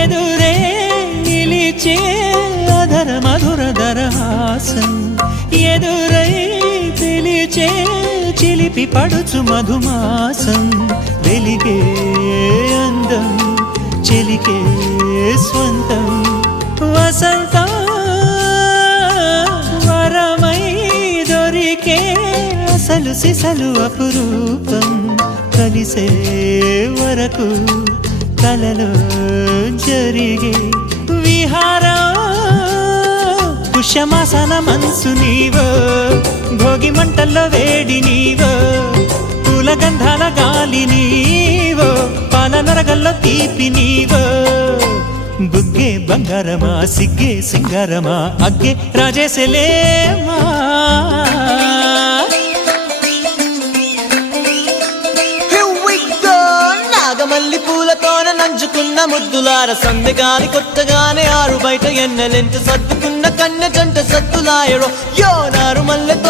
ఎదురే నిలిచే అధర మధుర దరహాసం ఎదురై పిలిచే చిలిపి పడుచు మధుమాసం వెలిగే అందం చెలికే స్వంతం వసంతం వరమై దొరికే అసలు సిసలు అపురూపం కలిసే వరకు కలలో జరిగే విహారం పుష్యమాసన మనసు నీవో భోగి మంటల్లో వేడి నీవో పూల గంధాల గాలి నీవో పాల నరగల్లో తీపి నీవో బుగ్గే బంగారమా సిగ్గే సింగారమా అగ్గే రాజేసలేమా మల్లి పూలతోన నంచుకున్న ముద్దులార సందెగాని కొత్తగానే ఆరు బయట ఎన్నెలెంట సర్దుకున్న కన్నె జంట సత్తులాయరో యో నారు మల్లెతో